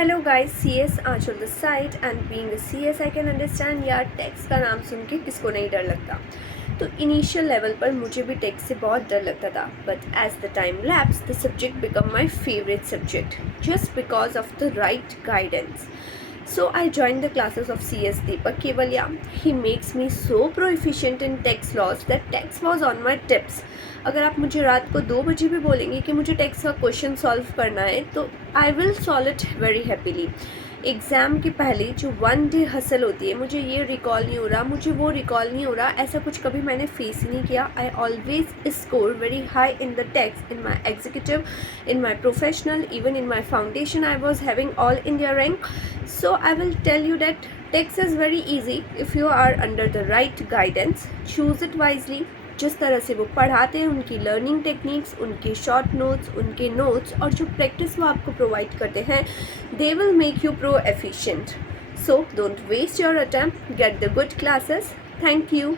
Hello guys, CS Aanchal the side and being a CS I can understand यार text का नाम सुन के किसको नहीं डर लगता। तो इनिशियल लेवल पर मुझे भी टेक्स्ट से बहुत डर लगता था, but as the time lapse the subject become my favourite subject just because of the right guidance. So I joined the classes of CS Deepak Kewalia. He makes me so proficient in text laws that text was on my tips. अगर आप मुझे रात को 2 बजे भी बोलेंगे कि मुझे टेक्स्ट का क्वेश्चन सॉल्व करना है तो I will solve it very happily. Exam के पहले जो 1 डे हसल होती है, मुझे ये रिकॉल नहीं हो रहा, मुझे वो रिकॉल नहीं हो रहा, ऐसा कुछ कभी मैंने फेस ही नहीं किया. I always score very high in the text in my executive, in my professional, even in my foundation I was having all India rank. So I will tell you that text is very easy if you are under the right guidance. Choose it wisely. जिस तरह से वो पढ़ाते हैं, उनकी learning techniques, उनके short notes, उनके notes और जो प्रैक्टिस वो आपको प्रोवाइड करते हैं, they will make you pro efficient. So don't waste your attempt. Get the good classes. Thank you.